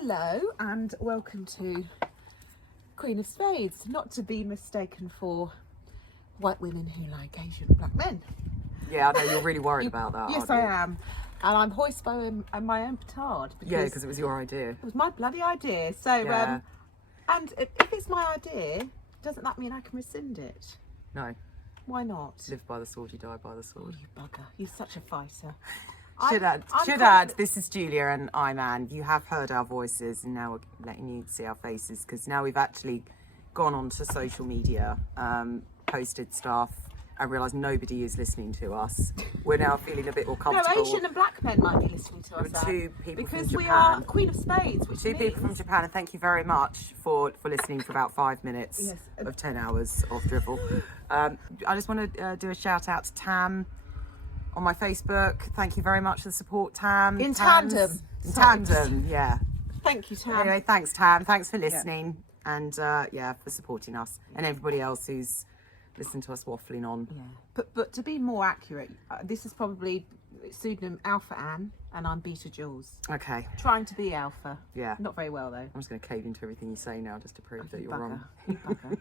Hello and welcome to Queen of Spades, not to be mistaken for white women who like Asian black men. Yeah, I know you're really worried about that. Yes, I am. And I'm hoist by my own petard. Because it was your idea. It was my bloody idea. So, Yeah. and if it's my idea, doesn't that mean I can rescind it? No. Why not? Live by the sword, you die by the sword. Oh, you bugger. You're such a fighter. Should add, this is Julia and I'm Anne. You have heard our voices and now we're letting you see our faces because now we've actually gone onto social media, posted stuff and realised nobody is listening to us. We're now feeling a bit more comfortable. No, Asian and black men might be listening to us. There were two people because from we Japan. are Queen of Spades, which Two people from Japan, and thank you very much for listening for about 5 minutes Yes. of 10 hours of drivel. I just want to do a shout out to Tam on my Facebook. Thank you very much for the support, Tam. In tandem. In tandem, yeah. Thank you, Tam. Anyway, thanks, Tam. Thanks for listening and for supporting us and everybody else who's listened to us waffling on. Yeah. But to be more accurate, this is probably pseudonym Alpha Anne and I'm Beta Jules. Okay. Trying to be Alpha. Yeah. Not very well though. I'm just going to cave into everything you say now just to prove that you're wrong. You bugger.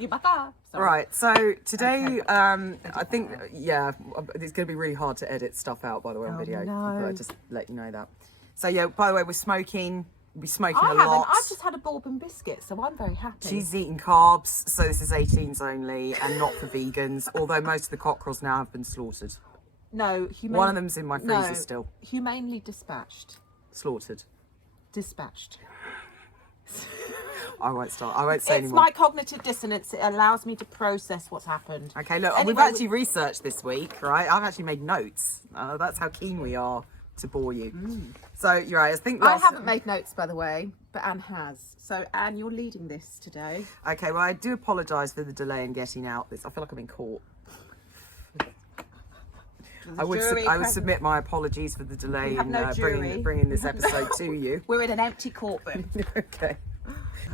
You bugger. Sorry. Right, so today, I think, it's going to be really hard to edit stuff out, by the way, on video. No. But just let you know that. So, yeah, by the way, we're smoking. We'll be smoking I a haven't. lot. I've just had a bourbon biscuit, so I'm very happy. She's eating carbs, so this is 18s only and not for vegans, although most of the cockerels now have been slaughtered. No, One of them's in my freezer still. Humanely dispatched. Slaughtered. Dispatched. I won't say It's anymore. my cognitive dissonance. It allows me to process what's happened. Okay, look, Anyway, we've actually researched this week, right? I've actually made notes. That's how keen we are to bore you. So, you're right, I think I haven't made notes, by the way, but Anne has. So, Anne, you're leading this today. Okay, well, I do apologise for the delay in getting out this. I feel like I'm in court. I would submit my apologies for the delay in bringing this episode to you. We're in an empty courtroom. Okay.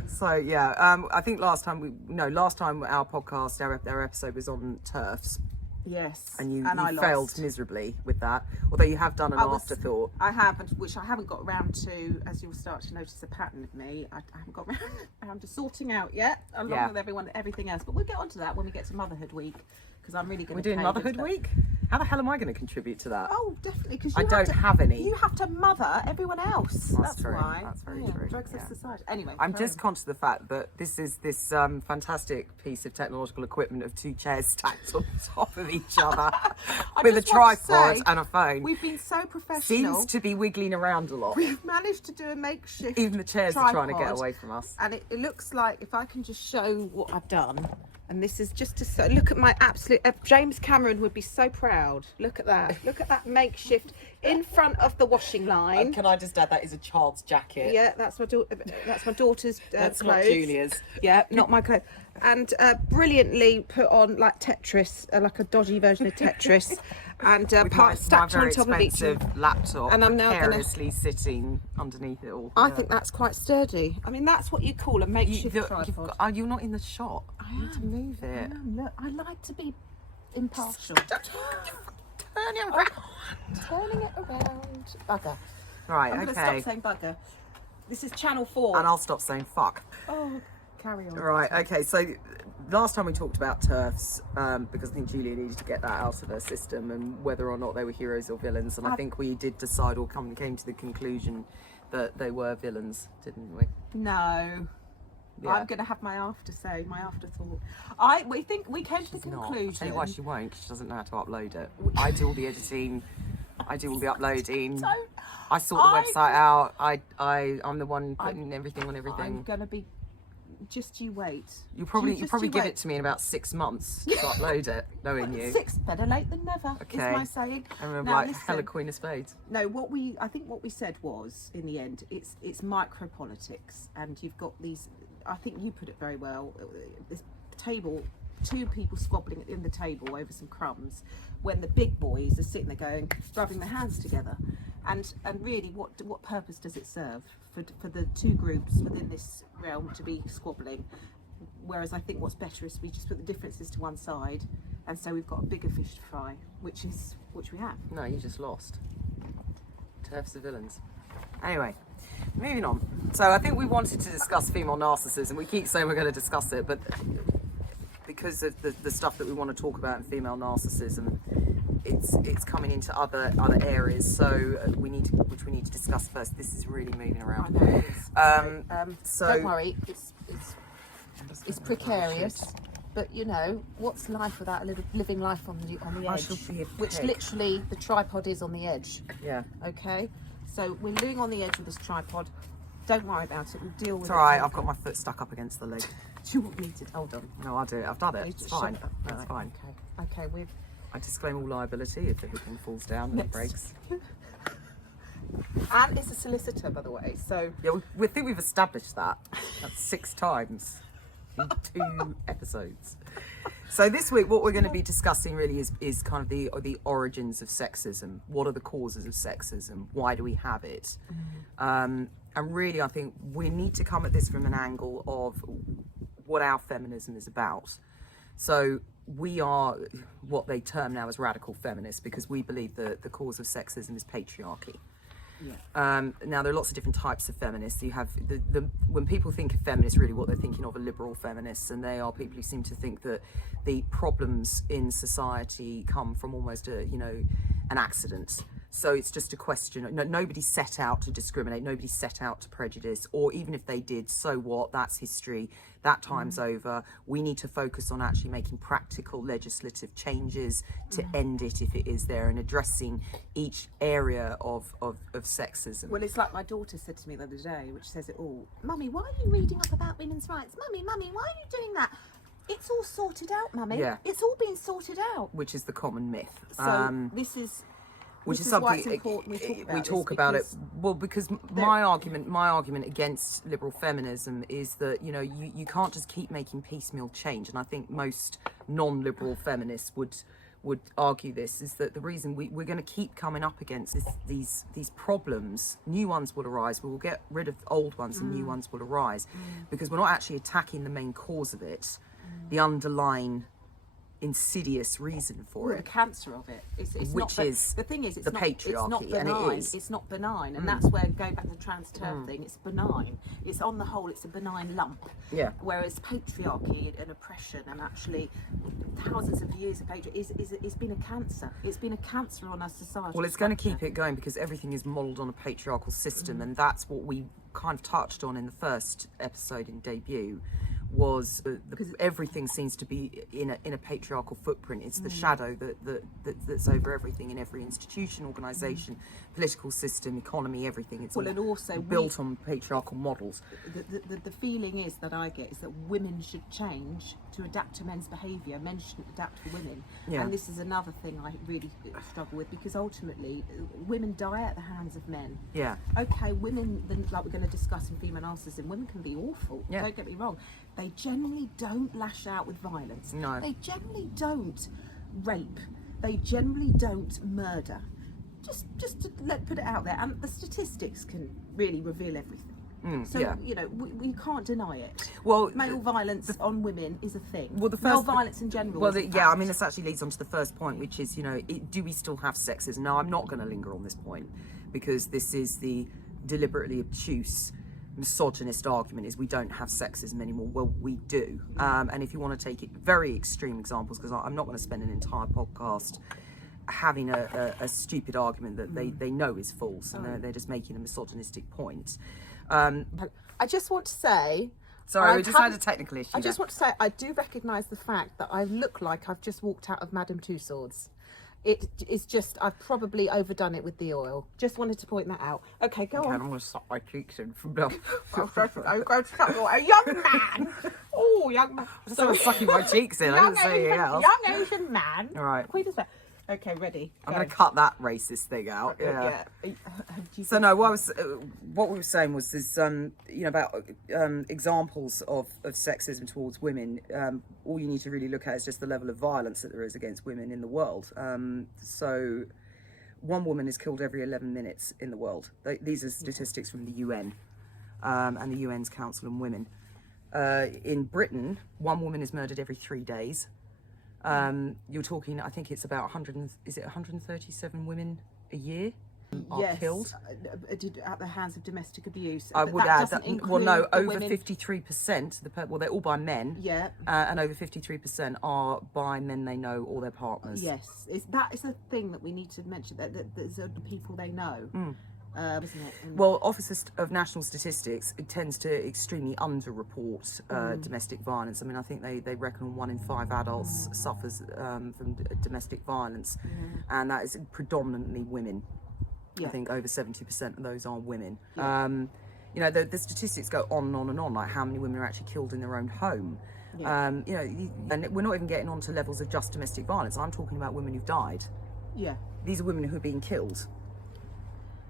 So I think last time our podcast, our episode was on TERFs. Yes. And you I failed lost miserably with that, although you have done an afterthought. I have, which I haven't got around to, as you'll start to notice a pattern of me. I haven't got around to sorting out yet, along with everything else. But we'll get onto that when we get to Motherhood Week, because I'm really going to. We're doing Motherhood Week? How the hell am I going to contribute to that? Oh, definitely, because I don't have any. You have to mother everyone else. That's true. why. That's very true. Drugs of society. Anyway, I'm just conscious of the fact that this is this fantastic piece of technological equipment of two chairs stacked on top of each other with a tripod and a phone. We've been so professional. Seems to be wiggling around a lot. We've managed to do a makeshift. Even the chairs tripod, are trying to get away from us. And it looks like, if I can just show what I've done, and this is just to look at my absolute. James Cameron would be so proud. Look at that. Look at that makeshift in front of the washing line. Can I just add that is a child's jacket? Yeah, that's my daughter's That's clothes. not Julia's. Yeah, not my clothes. And brilliantly put on like Tetris, like a dodgy version of Tetris, and stacked on top of each other. Laptop. And I'm now precariously sitting underneath it all. I think that's quite sturdy. I mean, that's what you call a makeshift tripod. You're not in the shot. You need to move it. Look, I like to be impartial. Turn it around. Turning it around. Bugger. Right, I'm going to stop saying bugger. This is Channel 4. And I'll stop saying fuck. Oh, carry on. Right, okay, so last time we talked about TERFs, because I think Julia needed to get that out of her system and whether or not they were heroes or villains, and I think we did decide or came to the conclusion that they were villains, didn't we? No. Yeah. I'm going to have my afterthought. We came to the conclusion. I'll tell you why she won't, because she doesn't know how to upload it. I do all the editing. I do all the uploading. I sort the website out. I'm the one putting everything on everything. I'm going to be. Just you wait. You'll probably give it to me in about 6 months to upload it, knowing you. Better late than never. Okay. Is my saying. And I'm like, hella Queen of Spades. No, I think what we said was, in the end, it's micro politics, and you've got these. I think you put it very well. This table, two people squabbling in the table over some crumbs, when the big boys are sitting there going, rubbing their hands together, and really, what purpose does it serve for the two groups within this realm to be squabbling? Whereas I think what's better is we just put the differences to one side, and so we've got a bigger fish to fry, which we have. No, you just lost. TERFs are villains. Anyway, moving on. So I think we wanted to discuss female narcissism. We keep saying we're going to discuss it, but because of the stuff that we want to talk about in female narcissism, it's coming into other areas. So we need to discuss first. This is really moving around. I know it is. So don't worry, it's precarious. But you know, what's life without a little living life on the I edge? shall be a Which pig. literally the tripod is on the edge. Yeah. Okay. So we're living on the edge with this tripod. Don't worry about it. We'll deal with It's it. all right. I've got my foot stuck up against the leg. Do you want me to hold on? No, I'll do it. I've done it. Okay, It's shut fine. up. That's Right, fine. Okay. We've I disclaim all liability if everything falls down and it Next. breaks. Anne is a solicitor, by the way. So Yeah, we think we've established that. That's 6 times in 2 episodes. So this week, what we're going to be discussing really is kind of the origins of sexism. What are the causes of sexism? Why do we have it? And really, I think we need to come at this from an angle of what our feminism is about. So we are what they term now as radical feminists because we believe that the cause of sexism is patriarchy. yeah. Now there are lots of different types of feminists. You have when people think of feminists, really what they're thinking of are liberal feminists, and they are people who seem to think that the problems in society come from almost an accident. So it's just a question. Nobody set out to discriminate. Nobody set out to prejudice. Or even if they did, so what? That's history. That time's over. We need to focus on actually making practical legislative changes to end it if it is there, and addressing each area of sexism. Well, it's like my daughter said to me the other day, which says it all. Mummy, why are you reading up about women's rights? Mummy, why are you doing that? It's all sorted out, Mummy. Yeah. It's all been sorted out. Which is the common myth. So this is Which this is why something it's important we talk about it. Well, because my argument against liberal feminism is that you can't just keep making piecemeal change, and I think most non-liberal feminists would argue this, is that the reason we're going to keep coming up against these problems, new ones will arise. We will get rid of old ones and new ones will arise, because we're not actually attacking the main cause of it, the underlying insidious reason for the it, cancer of it. It's which not, is the thing is, it's the not, patriarchy, it's not benign. and it is. It's not benign, and that's where going back to the trans term thing. It's benign. It's on the whole, it's a benign lump. Yeah. Whereas patriarchy and oppression, and actually thousands of years of patriarchy, it's been a cancer. It's been a cancer on our society. Well, it's going to keep it going because everything is modelled on a patriarchal system, and that's what we kind of touched on in the first episode in debut. Was everything seems to be in a patriarchal footprint. It's the shadow that's over everything in every institution, organisation, political system, economy, everything. It's all and also built on patriarchal models. The feeling is that I get is that women should change to adapt to men's behaviour. Men shouldn't adapt to women. Yeah. And this is another thing I really struggle with, because ultimately women die at the hands of men. Yeah. Okay, women, like we're going to discuss in female narcissism, women can be awful. Yeah. Don't get me wrong. They generally don't lash out with violence. No. They generally don't rape. They generally don't murder. Just to put it out there, and the statistics can really reveal everything. So yeah. We can't deny it. Well, Male violence on women is a thing. Well, the male first violence in general. Well, is a yeah, I fact. mean, this actually leads on to the first point, which is, do we still have sexism? Now, I'm not going to linger on this point, because this is the deliberately obtuse, misogynist argument, is we don't have sexism anymore. Well, we do. And if you want to take it very extreme examples, because I'm not going to spend an entire podcast having a stupid argument that they know is false, and they're just making a misogynistic point. I just want to say. Sorry, we just had a technical issue. I just want to say I do recognise the fact that I look like I've just walked out of Madame Tussauds. It is just, I've probably overdone it with the oil. Just wanted to point that out. Okay, go on. I'm going to suck my cheeks in from now. I'm going to suck a young man. Oh, young man. So I'm sucking my cheeks in. I didn't say anything else. Young Asian man. All right. Queen is that? Okay, ready. I'm going to cut that racist thing out. Yeah. So no, what we were saying was this, about examples of sexism towards women. All you need to really look at is just the level of violence that there is against women in the world. So one woman is killed every 11 minutes in the world. These are statistics from the UN and the UN's Council on Women. In Britain, one woman is murdered every 3 days. You're talking, I think it's about 137 women a year. are killed. At the hands of domestic abuse. I would add that, well, no, over women. 53%, well, they're all by men. Yeah. And over 53% are by men they know or their partners. Yes. That is a thing that we need to mention, that there's the people they know. Isn't it? Well, Office of National Statistics, it tends to extremely underreport domestic violence. I mean, I think they reckon 1 in 5 adults suffers from domestic violence, and that is predominantly women. I think over 70% of those are women. You know, the statistics go on and on and on, like how many women are actually killed in their own home. You know, and we're not even getting onto levels of just domestic violence. I'm talking about women who've died. Yeah. These are women who are being killed.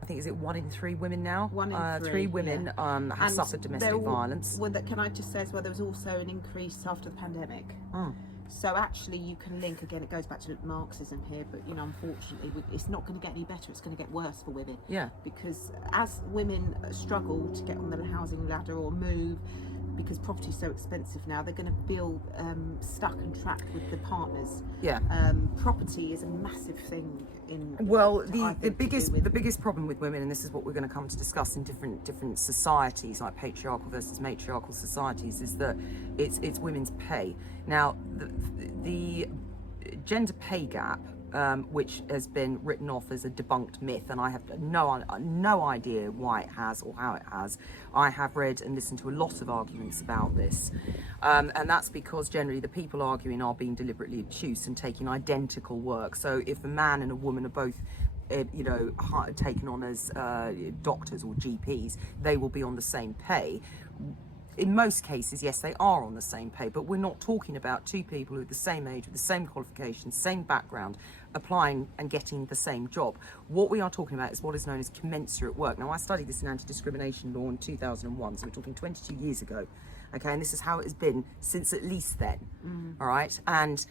I think, is it 1 in 3 women now? 1 in 3. 3 women have suffered domestic violence. Well, can I just say as well, there was also an increase after the pandemic. So actually you can link, again, it goes back to Marxism here, but you know, unfortunately it's not going to get any better, it's going to get worse for women. Yeah. Because as women struggle to get on the housing ladder or move, because property's so expensive now, they're going to feel stuck and trapped with the partners. Yeah. Property is a massive thing in. Well, the biggest problem with women, and this is what we're going to come to discuss in different societies, like patriarchal versus matriarchal societies, is that it's women's pay. Now, the gender pay gap, which has been written off as a debunked myth, and I have no idea why it has or how it has. I have read and listened to a lot of arguments about this, and that's because generally the people arguing are being deliberately obtuse and taking identical work. So if a man and a woman are both taken on as doctors or GPs, they will be on the same pay. In most cases, yes, they are on the same pay, but we're not talking about 2 people who are the same age, with the same qualifications, same background, applying and getting the same job. What we are talking about is what is known as commensurate work. Now, I studied this in anti-discrimination law in 2001, so we're talking 22 years ago, okay, and this is how it has been since at least then, all right? And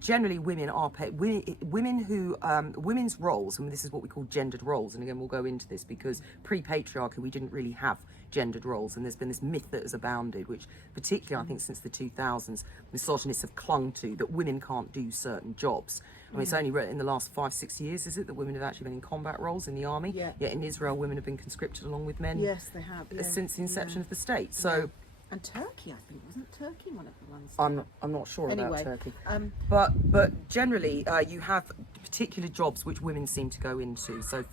generally women are paid, women who women's roles, and this is what we call gendered roles, and again we'll go into this because pre-patriarchy we didn't really have gendered roles, and there's been this myth that has abounded, which particularly I think since the 2000s misogynists have clung to, that women can't do certain jobs. I mean, it's only in the last 5-6 years, is it, that women have actually been in combat roles in the army? Yet in Israel women have been conscripted along with men. Yes, they have. Since the inception of the state. So and Turkey, I think, wasn't Turkey one of the ones? I'm not sure anyway, about Turkey. But generally, you have particular jobs which women seem to go into. So,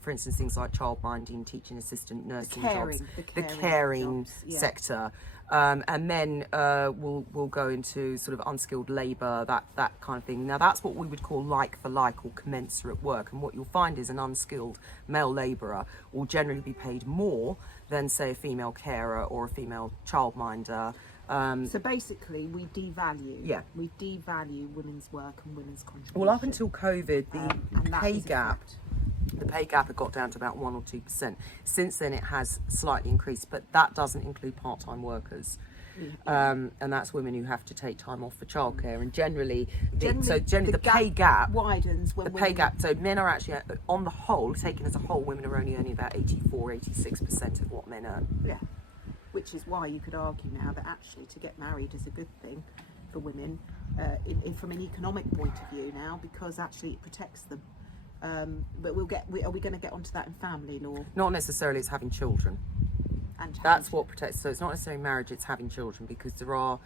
for instance, things like childminding, teaching assistant, nursing jobs, the caring jobs, sector, and men will go into sort of unskilled labour, that kind of thing. Now, that's what we would call like for like or commensurate work. And what you'll find is an unskilled male labourer will generally be paid more than, say, a female carer or a female childminder. So basically, we devalue women's work and women's contribution. Well, up until COVID, the pay gap. The pay gap had got down to about 1 or 2%. Since then, it has slightly increased, but that doesn't include part-time workers. And that's women who have to take time off for childcare. And generally the pay gap widens when the pay gap. So men are actually, on the whole, taken as a whole, women are only earning about 86% of what men earn. Yeah, which is why you could argue now that actually to get married is a good thing for women, from an economic point of view now, because actually it protects them. But are we going to get onto that in family law? Not necessarily, it's having children. That's what protects. So it's not necessarily marriage, it's having children, because there are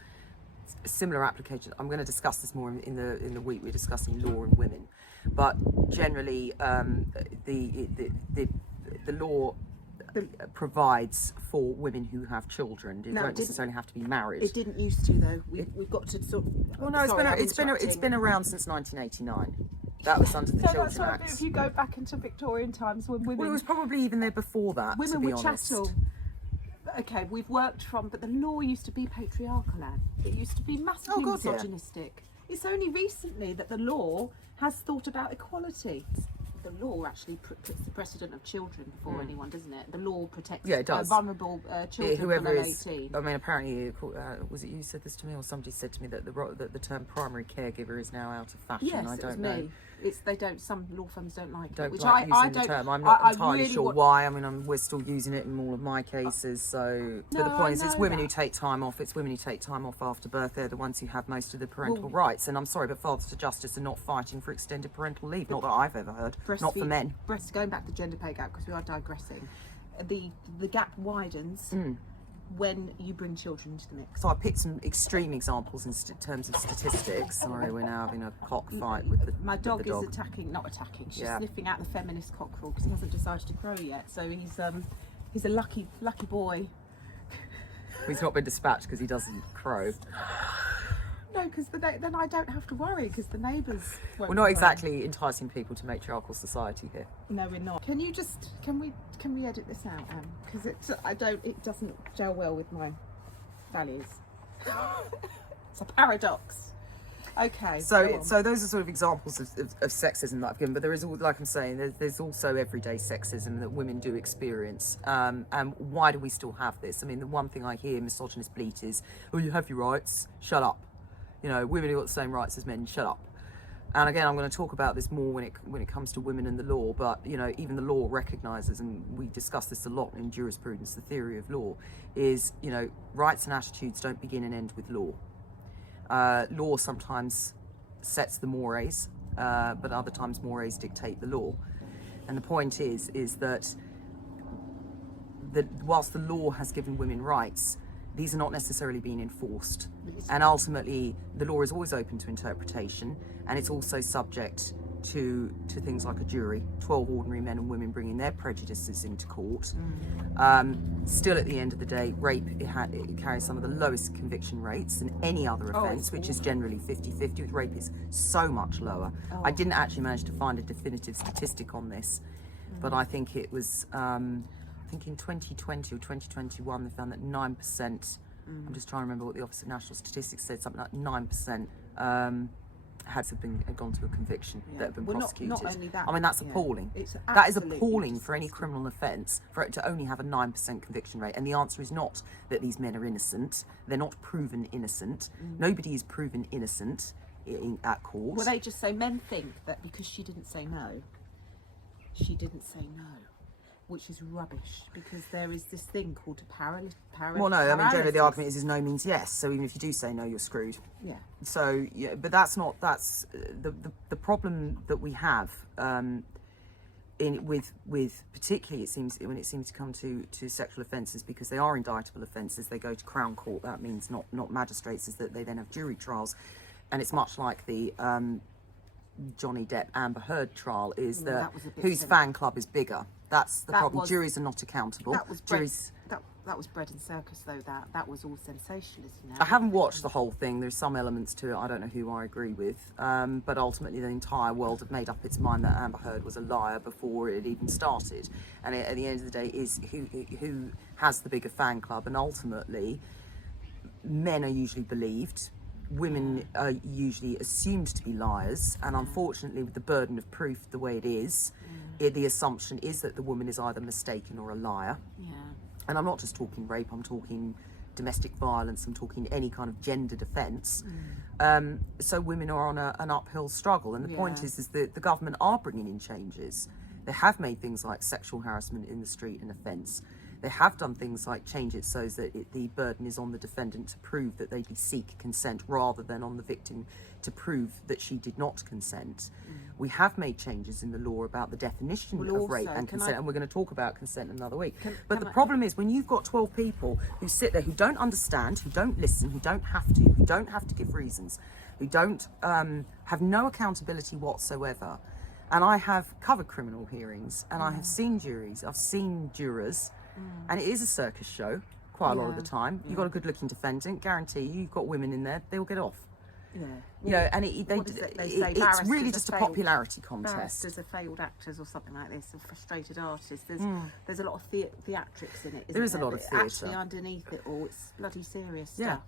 similar applications. I'm going to discuss this more in the week we're discussing law and women, but generally the law provides for women who have children. They don't necessarily have to be married. It didn't used to, though. We've got to sort of. Well, no, it's been around since 1989. That was under the Children's Act. If you go back into Victorian times when women... Well, it was probably even there before that, women to be were honest. chattel. Okay, we've worked from... But the law used to be patriarchal, Anne. It used to be massively misogynistic. Yeah. It's only recently that the law has thought about equality. The law actually puts the precedent of children before anyone, doesn't it? The law protects vulnerable children whoever below is, 18. I mean, apparently, was it you said this to me, or somebody said to me that the term primary caregiver is now out of fashion? Yes, I don't it was know. me. They don't. Some law firms don't like Don't it. Which like I using the don't. term. I'm not entirely really sure why. I mean, we're still using it in all of my cases. So, but the point is, it's women who take time off. It's women who take time off after birth. They're the ones who have most of the parental rights. And I'm sorry, but fathers to justice are not fighting for extended parental leave. Not that I've ever heard. Not for men. Going back to the gender pay gap, because we are digressing. The gap widens when you bring children into the mix. So I picked some extreme examples in terms of statistics. Sorry, we're now having a cockfight with the My dog is not attacking. She's sniffing out the feminist cockerel because he hasn't decided to grow yet. So he's a lucky boy. He's not been dispatched because he doesn't crow. No, because then I don't have to worry because the neighbours won't. We're not exactly enticing people to matriarchal society here. No, we're not. Can we edit this out, Anne? Because it doesn't gel well with my values. It's a paradox. Okay. So those are sort of examples of sexism that I've given, but there is, like I'm saying, there's also everyday sexism that women do experience. And why do we still have this? I mean, the one thing I hear misogynist bleat is, "Oh, you have your rights. Shut up. You know, women have got the same rights as men. Shut up." And again, I'm going to talk about this more when it comes to women and the law. But you know, even the law recognises, and we discuss this a lot in jurisprudence, the theory of law is, you know, rights and attitudes don't begin and end with law. Law sometimes sets the mores, but other times mores dictate the law. And the point is that whilst the law has given women rights, these are not necessarily being enforced. And ultimately, the law is always open to interpretation, and it's also subject to things like a jury, 12 ordinary men and women bringing their prejudices into court. Still, at the end of the day, rape, it carries some of the lowest conviction rates than any other offence, which is generally 50-50. With rape, it's so much lower. I didn't actually manage to find a definitive statistic on this, but I think it was... I think in 2020 or 2021 they found that 9%, I'm just trying to remember what the Office of National Statistics said, something like 9% had gone to a conviction that have been prosecuted. Not only that, I mean, that's appalling. That is appalling for any criminal offence, for it to only have a 9% conviction rate. And the answer is not that these men are innocent. They're not proven innocent. Nobody is proven innocent at court. Well, they just say, men think that because she didn't say no, she didn't say no. Which is rubbish, because there is this thing called paralysis. Well, no, I mean, generally the argument is no means yes. So even if you do say no, you're screwed. Yeah. So yeah, but that's the problem that we have with particularly when it seems to come to sexual offences, because they are indictable offences. They go to Crown Court. That means not magistrates, is that they then have jury trials, and it's much like the Johnny Depp Amber Heard trial, is that whose fan club is bigger. That's the problem. Juries are not accountable. That was bread and circus, though. That was all sensationalism. I haven't watched the whole thing. There's some elements to it I don't know who I agree with, but ultimately the entire world had made up its mind that Amber Heard was a liar before it even started. And at the end of the day, is who has the bigger fan club, and ultimately men are usually believed. Women are usually assumed to be liars, and unfortunately, with the burden of proof the way it is, the assumption is that the woman is either mistaken or a liar. Yeah. And I'm not just talking rape, I'm talking domestic violence, I'm talking any kind of gendered offence. So women are on an uphill struggle, and the point is that the government are bringing in changes. They have made things like sexual harassment in the street an offence. They have done things like change it so that the burden is on the defendant to prove that they did seek consent, rather than on the victim to prove that she did not consent. We have made changes in the law about the definition of rape and consent, and we're going to talk about consent another week. But the problem is, when you've got 12 people who sit there, who don't understand, who don't listen, who don't have to give reasons, who don't have no accountability whatsoever. And I have covered criminal hearings, and I have seen juries, I've seen jurors, and it is a circus show quite a lot of the time. You've got a good-looking defendant, guarantee you've got women in there, they'll get off. Yeah. You know, and it's really just a popularity contest. Barristers are failed actors or something like this, or frustrated artists. There's a lot of theatrics in it, isn't there? There is a lot of theatre. Actually, underneath it all, it's bloody serious stuff.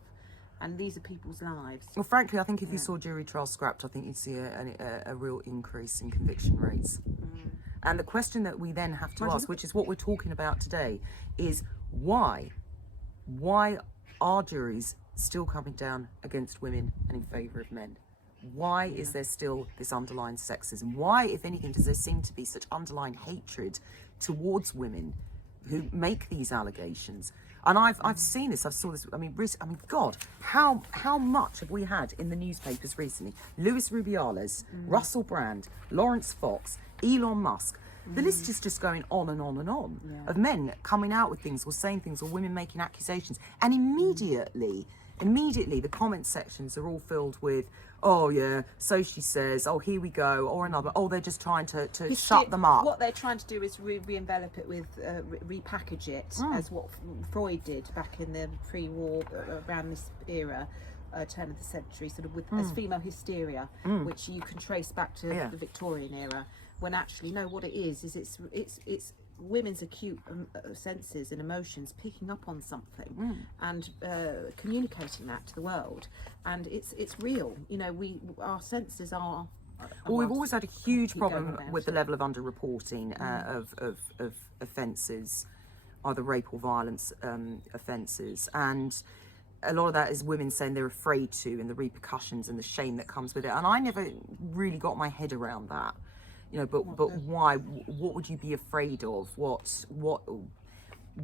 And these are people's lives. Well, frankly, I think if you saw jury trials scrapped, I think you'd see a real increase in conviction rates. And the question that we then have to ask, which is what we're talking about today, is why are juries still coming down against women and in favour of men? Why is there still this underlying sexism? Why, if anything, does there seem to be such underlying hatred towards women who make these allegations? And I've seen this. I've saw this. I mean, God, how much have we had in the newspapers recently? Luis Rubiales, Russell Brand, Lawrence Fox, Elon Musk. The list is just going on and on and on of men coming out with things or saying things or women making accusations, and immediately the comment sections are all filled with, oh yeah, so she says, oh here we go, or another, oh they're just trying to shut them up. What they're trying to do is re-envelop it with, repackage it as what Freud did back in the pre-war, around this era, turn of the century, sort of with as female hysteria, which you can trace back to the Victorian era, when actually no, what it is it's women's acute senses and emotions picking up on something and communicating that to the world, and it's real. You know, our senses are. Well, we've always had a huge problem with the level of underreporting of offences, either rape or violence offences, and a lot of that is women saying they're afraid to, and the repercussions and the shame that comes with it. And I never really got my head around that. You know, but why? What would you be afraid of? What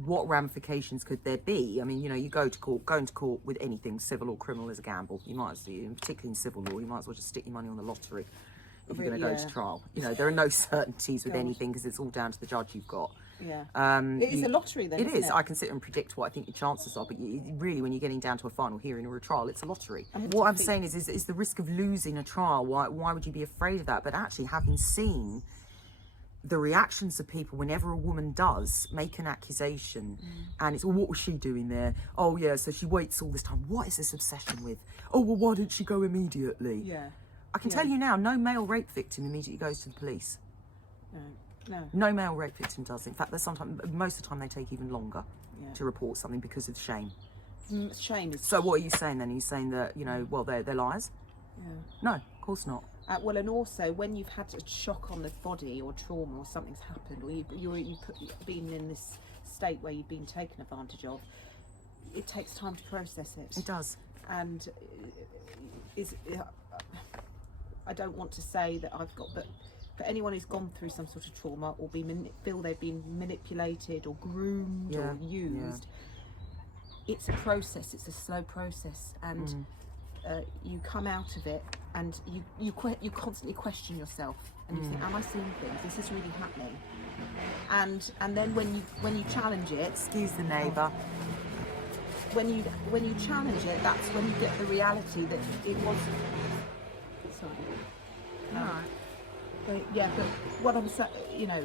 ramifications could there be? I mean, you know, you going to court with anything, civil or criminal, is a gamble. You might as well, particularly in civil law, you might as well just stick your money on the lottery if you're going to go to trial. You know, there are no certainties with anything because it's all down to the judge you've got. Yeah. It is a lottery then. It is. I can sit and predict what I think your chances are, but really, when you're getting down to a final hearing or a trial, it's a lottery. What I'm saying is the risk of losing a trial. Why would you be afraid of that? But actually, having seen the reactions of people whenever a woman does make an accusation, and it's, well, what was she doing there? Oh yeah, so she waits all this time. What is this obsession with? Oh well, why didn't she go immediately? Yeah. I can tell you now, no male rape victim immediately goes to the police. No male rape victim does. In fact, most of the time they take even longer to report something because of shame. Shame is. So what are you saying then? Are you saying that, you know, well, they're liars? Yeah. No, of course not. Well, and also when you've had a shock on the body or trauma or something's happened, or you've been in this state where you've been taken advantage of, it takes time to process it. It does. And I don't want to say that I've got, but for anyone who's gone through some sort of trauma or feel they've been manipulated or groomed or used, it's a process. It's a slow process, and you come out of it, and you constantly question yourself, and you think, am I seeing things? Is this really happening? And then when you challenge it, excuse the neighbour. When you challenge it, that's when you get the reality that it wasn't. Sorry. No. But what I'm saying, you know,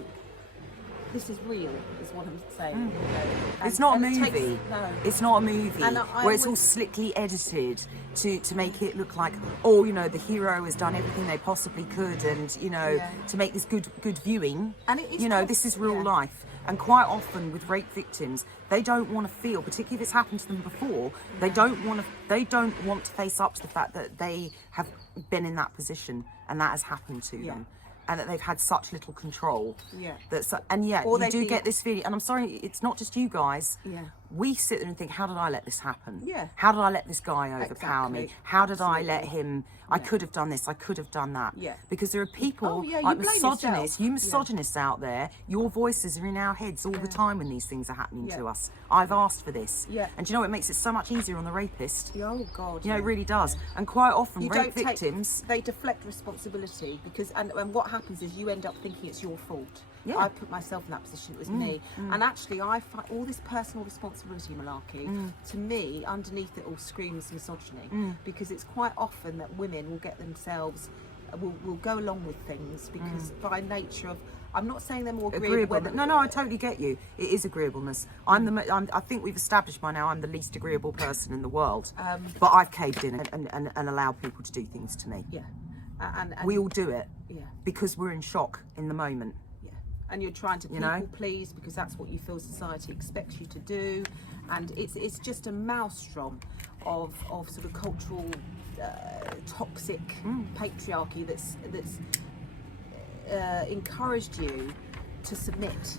this is real, is what I'm saying. You know, it's not a movie. It's not a movie where it's all slickly edited to make it look like, oh, you know, the hero has done everything they possibly could, and you know, to make this good viewing. And it is, you know, this is real life. And quite often with rape victims, they don't want to feel, particularly if it's happened to them before, they don't want to face up to the fact that they have been in that position and that has happened to them, and that they've had such little control. You do get this feeling, and I'm sorry, it's not just you guys. We sit there and think, how did I let this happen? How did I let this guy overpower me? How did I let him? I could have done this, I could have done that. Because there are people like misogynists out there, your voices are in our heads all the time when these things are happening to us. I've asked for this. And do you know, it makes it so much easier on the rapist. Oh God. You know, it really does. And quite often rape victims, they deflect responsibility, because and what happens is you end up thinking it's your fault. I put myself in that position, it was me. And actually I find all this personal responsibility malarkey, to me, underneath it all screams misogyny, because it's quite often that women will get themselves, will go along with things because by nature of, I'm not saying they're more agreeable. No, I totally get you. It is agreeableness. I think we've established by now I'm the least agreeable person in the world. But I've caved in and allowed people to do things to me. And we all do it. Because we're in shock in the moment. And you're trying to people please because that's what you feel society expects you to do, and it's just a maelstrom of sort of cultural toxic patriarchy that's encouraged you to submit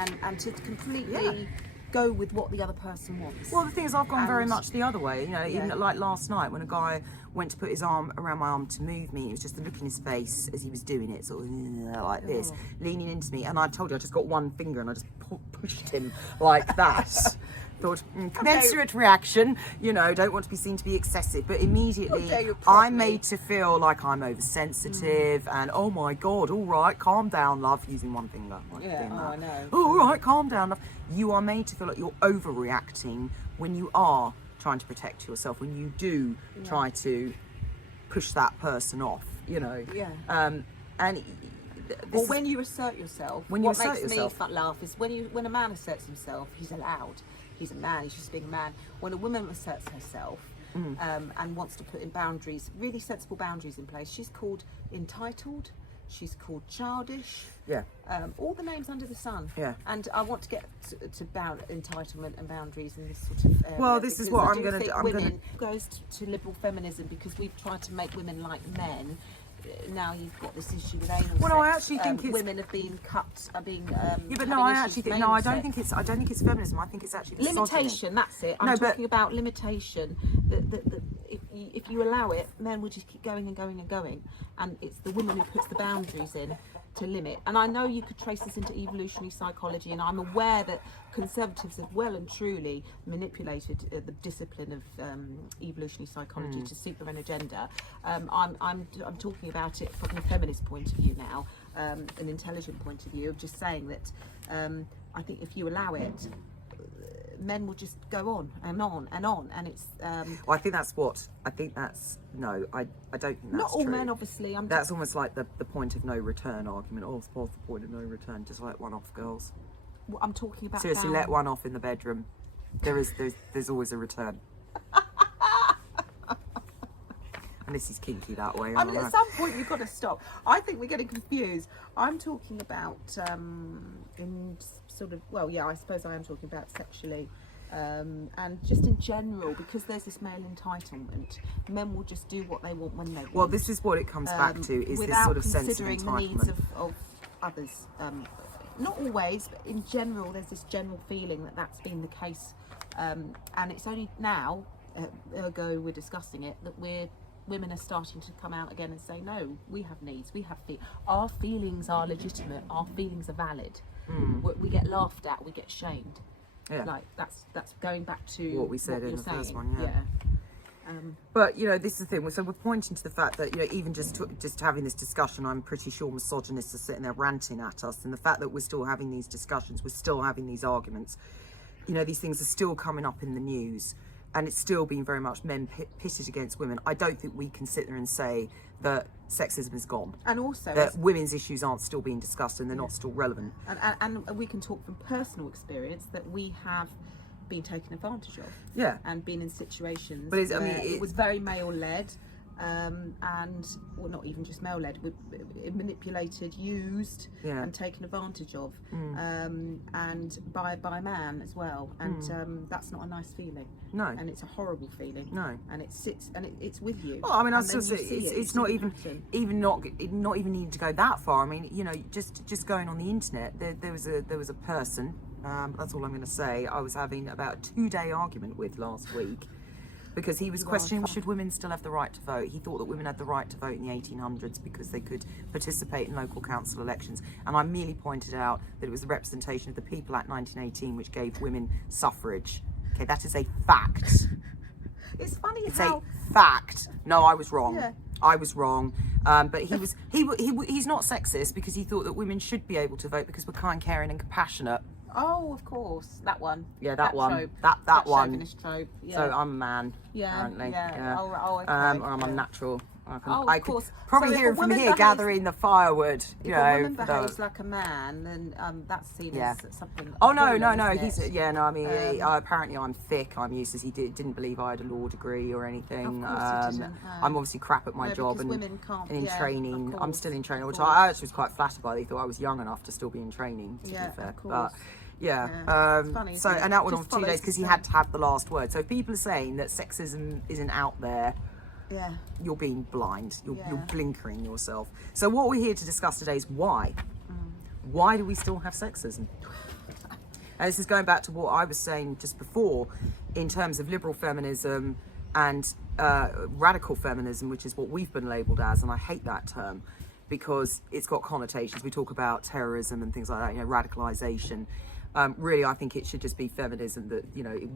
and to completely go with what the other person wants. Well, the thing is, I've gone very And- much the other way. You know, even Yeah. like last night when a guy went to put his arm around my arm to move me, it was just the look in his face as he was doing it, sort of like this, leaning into me. And I told you, I just got one finger and I just pushed him like that. Thought, commensurate reaction, you know, don't want to be seen to be excessive, but immediately I'm made to feel like I'm oversensitive and, oh my God, all right, calm down, love, using one finger. Like Yeah, doing that. I know. All right, calm down, love. You are made to feel like you're overreacting when you are trying to protect yourself, when you do try to push that person off, you know. Yeah. And Or when you assert yourself. When you what assert makes yourself. me laugh is when a man asserts himself, he's allowed. He's a man. He's just being a man. When a woman asserts herself and wants to put in boundaries, really sensible boundaries in place, she's called entitled. She's called childish. yeah. All the names under the sun. Yeah. And I want to get to entitlement and boundaries in this sort of area. Well, this is because what I I'm do gonna think do. I'm women goes to liberal feminism because we've tried to make women like men. Now you've got this issue with anal Well, no, I sex. actually think it's- women have been cut, are being. Yeah, but no, having I issues actually with think no, anal I don't sex. think it's. I don't think it's feminism. I think it's actually misogyny. Limitation. That's it. I'm No, but- talking about limitation. That if you allow it, men will just keep going and going and going, and it's the woman who puts the boundaries in to limit. And I know you could trace this into evolutionary psychology, and I'm aware that conservatives have well and truly manipulated the discipline of evolutionary psychology to suit their own agenda. I'm talking about it from a feminist point of view now, an intelligent point of view, of just saying that I think if you allow it, men will just go on and on and on, and it's Well, I think that's what. I think that's no. I don't think that's not all true. men, obviously. That's almost like the point of no return argument. Oh, what's the point of no return? Just let one off, girls. I'm talking about. Seriously, let one off in the bedroom. There's always a return. And this is kinky that way. I mean, at some point you've got to stop. I think we're getting confused. I'm talking about in sort of, well, yeah, I suppose I am talking about sexually, and just in general, because there's this male entitlement. Men will just do what they want when they want. Well, this is what it comes back to: is this sort of sense of considering the needs entitlement. of others. Not always, but in general, there's this general feeling that that's been the case, and it's only now, ergo we're discussing it, that women are starting to come out again and say, no, we have needs, we have our feelings are legitimate, our feelings are valid. We get laughed at, we get shamed. Yeah. Like that's going back to What we said in you're the first saying. one, yeah. But you know, this is the thing. So we're pointing to the fact that, you know, even just having this discussion, I'm pretty sure misogynists are sitting there ranting at us, and the fact that we're still having these discussions, we're still having these arguments. You know, these things are still coming up in the news, and it's still been very much men pitted against women. I don't think we can sit there and say that sexism is gone, And also, that women's issues aren't still being discussed and they're not still relevant. and we can talk from personal experience that we have been taken advantage of. Yeah. And been in situations But I where mean, it was very male-led, and well, not even just male-led, manipulated, used, Yeah. and taken advantage of, and by a man as well. And that's not a nice feeling. No. And it's a horrible feeling. No. And it sits and it's with you. Well, I mean, I And then still you say see it, it's you not see even the pattern. not even needing to go that far. I mean, you know, just going on the internet, there was a person. That's all I'm going to say. I was having about a 2-day argument with last week because he was questioning, should women still have the right to vote? He thought that women had the right to vote in the 1800s because they could participate in local council elections. And I merely pointed out that it was the representation of the People Act 1918 which gave women suffrage. Okay, that is a fact. It's funny It's how a fact. No, I was wrong. Yeah. I was wrong. But he's not sexist because he thought that women should be able to vote because we're kind, caring, and compassionate. Oh, of course, that one. Yeah, that one. Trope. That one. Chauvinist trope. Yeah. So I'm a man. Yeah, Apparently. yeah. Oh, okay. Or I'm Yeah. unnatural. Oh, I of could course. probably So if hear a it from woman here behaves- gathering the firewood. You If know. a woman for behaves the- like a man, then that's seen Yeah. as something. Oh no, appalling, no. isn't it? I mean, apparently I'm thick. I'm useless. He didn't believe I had a law degree or anything. Of course he didn't, no. I'm obviously crap at my No, job because women can't- and in yeah, training. of I'm course, still in training, of which course. I actually was quite flattered by. They thought I was young enough to still be in training. To Yeah, be fair, of course. but yeah. Yeah. It's funny, So isn't it? and that went on Just for 2 days follows because the he had to have the last word. So if people are saying that sexism isn't out there, Yeah. you're being blind. You're Yeah. blinkering yourself. So what we're here to discuss today is why. Why do we still have sexism? And this is going back to what I was saying just before, in terms of liberal feminism and radical feminism, which is what we've been labelled as, and I hate that term because it's got connotations. We talk about terrorism and things like that, radicalisation. Really, I think it should just be feminism that,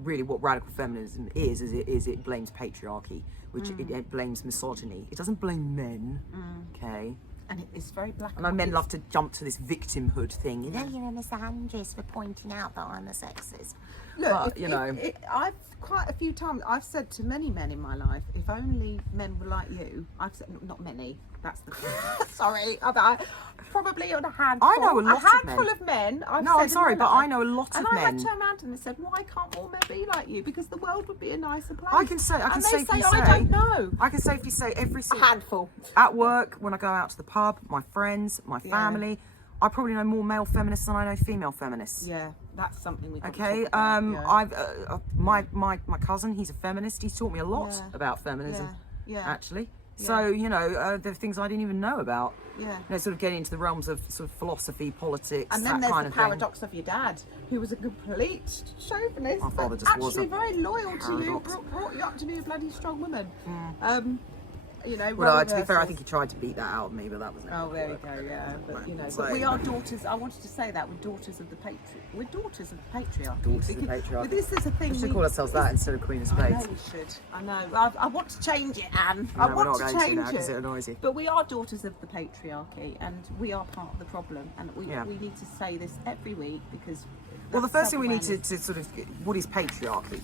really what radical feminism is it blames patriarchy, which it blames misogyny. It doesn't blame men, okay? And it's very black. I know men love to jump to this victimhood thing. You're a misandrist for pointing out that I'm a sexist. Look, but, I've quite a few times, I've said to many men in my life, if only men were like you. I've said, not many, that's the sorry, probably on a handful. I know a handful of men. I'm sorry, but I know a lot of men. And I had turned around and they said, why can't all men be like you? Because the world would be a nicer place. I can safely say, I don't know. I can safely say every single handful. At work, when I go out to the pub, my friends, my family, I probably know more male feminists than I know female feminists. Yeah, that's something we. Okay, I've my cousin, he's a feminist. He's taught me a lot about feminism. Actually. So there are things I didn't even know about. Sort of getting into the realms of sort of philosophy, politics, and then that there's kind the of paradox of your dad, who was a complete chauvinist, My father but just was actually a very loyal to you, paradox. brought you up to be a bloody strong woman. Well, to be fair, I think he tried to beat that out of me, but that was. Oh, there we go. Yeah, but So, but we are daughters. I wanted to say that we're daughters of the We're daughters of the patriarchy. Daughters of the patriarchy. But this is a thing. We should call ourselves that instead of Queen of Spades. I know we should. I know. I want to change it, Anne. No, I we're want not to going change to now because it annoys you. But we are daughters of the patriarchy, and we are part of the problem. And we need to say this every week because. Well, the first thing we need to sort of, what is patriarchy?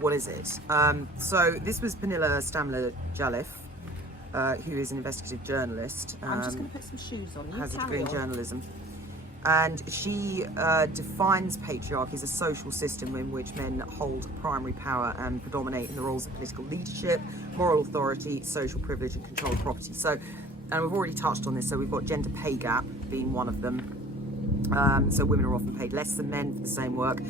What is it? So this was Pernilla Stamler-Jalif, who is an investigative journalist. I'm just going to put some shoes on. Has a degree in journalism. And she defines patriarchy as a social system in which men hold primary power and predominate in the roles of political leadership, moral authority, social privilege and control of property. So, and we've already touched on this, so we've got gender pay gap being one of them. So women are often paid less than men for the same work.